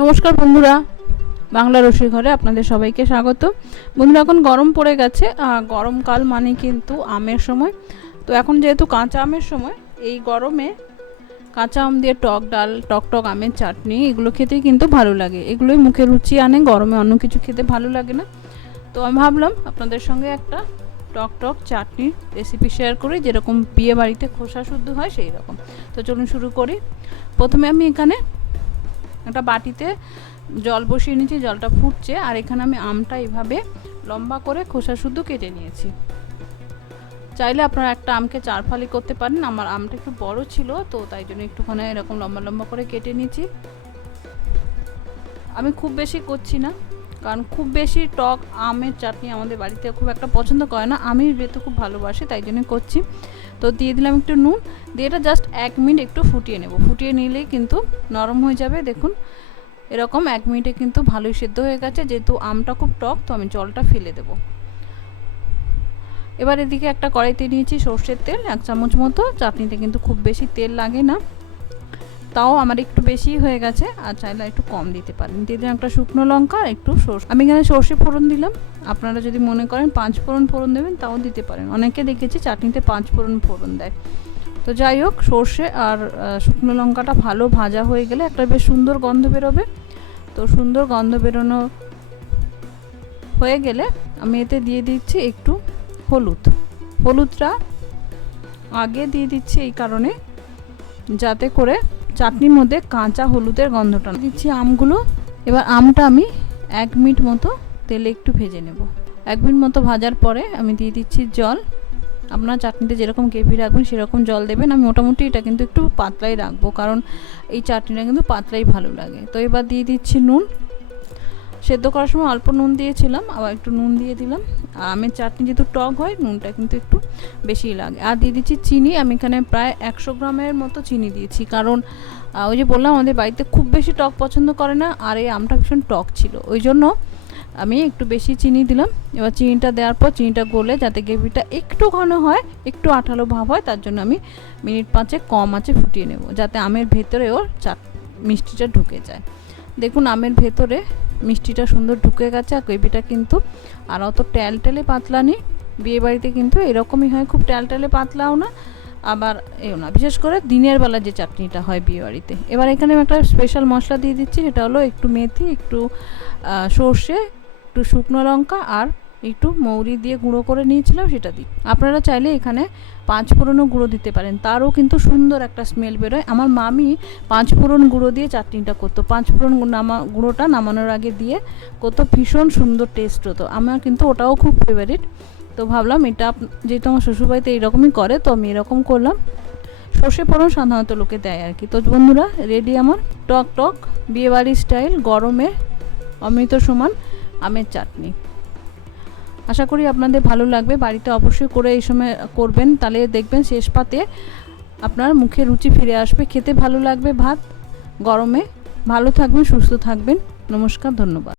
নমস্কার বন্ধুরা, বাংলা রসুই ঘরে আপনাদের সবাইকে স্বাগত। বন্ধুরা, এখন গরম পড়ে গেছে, গরমকাল মানে কিন্তু আমের সময়। তো এখন যেহেতু কাঁচা আমের সময়, এই গরমে কাঁচা আম দিয়ে টক ডাল, টক টক আমের চাটনি, এগুলো খেতেই কিন্তু ভালো লাগে। এগুলোই মুখে রুচি আনে, গরমে অন্য কিছু খেতে ভালো লাগে না। তো আমি ভাবলাম আপনাদের সঙ্গে একটা টক টক চাটনির রেসিপি শেয়ার করি, যেরকম বিয়ে বাড়িতে খোসা শুদ্ধ হয় সেই রকম। তো চলুন শুরু করি। প্রথমে আমি এখানে একটা বাটিতে জল বসিয়ে নিয়েছি, জলটা ফুটছে, আর এখানে আমি আমটা এইভাবে লম্বা করে খোসা শুদ্ধ কেটে নিয়েছি। চাইলে আপনারা একটা আমকে 4 ফালি করতে পারেন। আমার আমটা একটু বড় ছিল, তো তাই জন্য একটুখানি এরকম লম্বা লম্বা করে কেটে নিয়েছি। আমি খুব বেশি করছি না, কারণ খুব বেশি টক আমের চাটনি আমাদের বাড়িতে খুব একটা পছন্দ করে না। আমি যেহেতু খুব ভালোবাসি তাই জন্য করছি। তো দিয়ে দিলাম একটু নুন, দিয়ে এটা জাস্ট 1 মিনিট একটু ফুটিয়ে নেব। ফুটিয়ে নিলেই কিন্তু নরম হয়ে যাবে। দেখুন এরকম 1 মিনিটে কিন্তু ভালোই সেদ্ধ হয়ে গেছে। যেহেতু আমটা খুব টক, তো আমি জলটা ফেলে দেব। এবার এদিকে একটা কড়াইতে নিয়েছি সর্ষের তেল 1 চামচ মতো। চাটনিতে কিন্তু খুব বেশি তেল লাগে না, তাও আমার একটু বেশি হয়ে গেছে, আর চাইলে একটু কম দিতে পারেন। দিয়ে দিলাম একটা শুকনো লঙ্কা আর একটু সর্ষে। আমি এখানে সর্ষে ফোড়ন দিলাম। আপনারা যদি মনে করেন 5 ফোড়ন দেবেন তাও দিতে পারেন। অনেকে দেখেছি চাটনিতে 5 ফোড়ন দেয়। তো যাই হোক, সর্ষে আর শুকনো লঙ্কাটা ভালো ভাজা হয়ে গেলে একটা বেশ সুন্দর গন্ধ বেরোবে। তো সুন্দর গন্ধ বেরোনো হয়ে গেলে আমি এতে দিয়ে দিচ্ছি একটু হলুদটা আগে দিয়ে দিচ্ছি এই কারণে, যাতে করে চাটনির মধ্যে কাঁচা হলুদের গন্ধটা দিচ্ছি আমগুলো। এবার আমটা আমি 1 মিনিট মতো তেলে একটু ভেজে নেব। 1 মিনিট মতো ভাজার পরে আমি দিয়ে দিচ্ছি জল। আপনার চাটনিতে যেরকম গ্রেভি রাখবেন সেরকম জল দেবেন। আমি মোটামুটি এটা কিন্তু একটু পাতলাই রাখবো, কারণ এই চাটনিটা কিন্তু পাতলাই ভালো লাগে। তো এবার দিয়ে দিচ্ছি নুন। সেদ্ধ করার সময় অল্প নুন দিয়েছিলাম, আবার একটু নুন দিয়ে দিলাম। আমের চাটনি যেহেতু টক হয়, নুনটা কিন্তু একটু বেশি লাগে। আর দিয়ে দিচ্ছি চিনি। আমি এখানে প্রায় 100 গ্রামের মতো চিনি দিয়েছি, কারণ ওই যে বললাম আমাদের বাড়িতে খুব বেশি টক পছন্দ করে না, আর এই আমটা ভীষণ টক ছিল, ওই জন্য আমি একটু বেশি চিনি দিলাম। এবার চিনিটা দেওয়ার পর চিনিটা গলে যাতে গ্রেভিটা একটু ঘন হয়, একটু আঠালো ভাব হয়, তার জন্য আমি মিনিট 5 কম আঁচে ফুটিয়ে নেব, যাতে আমের ভেতরেও মিষ্টিটা ঢুকে যায়। দেখুন আমের ভেতরে মিষ্টিটা সুন্দর ঢুকে গেছে, আর গ্রেভিটা কিন্তু আর অত ট্যালটেলে পাতলা নেই। বিয়েবাড়িতে কিন্তু এরকমই হয়, খুব ট্যালটেলে পাতলাও না, আবার এও না, বিশেষ করে দিনের বেলা যে চাটনিটা হয় বিয়েবাড়িতে। এবার এখানে আমি একটা স্পেশাল মশলা দিয়ে দিচ্ছি, সেটা হলো একটু মেথি, একটু সর্ষে, একটু শুকনো লঙ্কা আর একটু মৌরি দিয়ে গুঁড়ো করে নিয়েছিলাম, সেটা দিই। আপনারা চাইলে এখানে 5 ফোড়নও গুঁড়ো দিতে পারেন, তারও কিন্তু সুন্দর একটা স্মেল বেরোয়। আমার মামি 5 ফোড়ন গুঁড়ো দিয়ে চাটনিটা করতো। 5 ফোড়ন গুঁড়োটা নামানোর আগে দিয়ে করতো, ভীষণ সুন্দর টেস্ট হতো। আমার কিন্তু ওটাও খুব ফেভারিট। তো ভাবলাম এটা যেহেতু আমার শ্বশুরবাড়িতে এইরকমই করে, তো আমি এরকম করলাম। সর্ষে ফোড়ন সাধারণত লোকে দেয় আর কি। তো বন্ধুরা, রেডি আমার টক টক বিয়েবাড়ির স্টাইল গরমে অমৃত সমান আমের চাটনি। আশা করি আপনাদের ভালো লাগবে। বাড়িতে অবশ্যই করে এই সময় করবেন, তাহলে দেখবেন শেষ পাতে আপনার মুখে রুচি ফিরে আসবে, খেতে ভালো লাগবে ভাত গরমে। ভালো থাকবেন, সুস্থ থাকবেন। নমস্কার, ধন্যবাদ।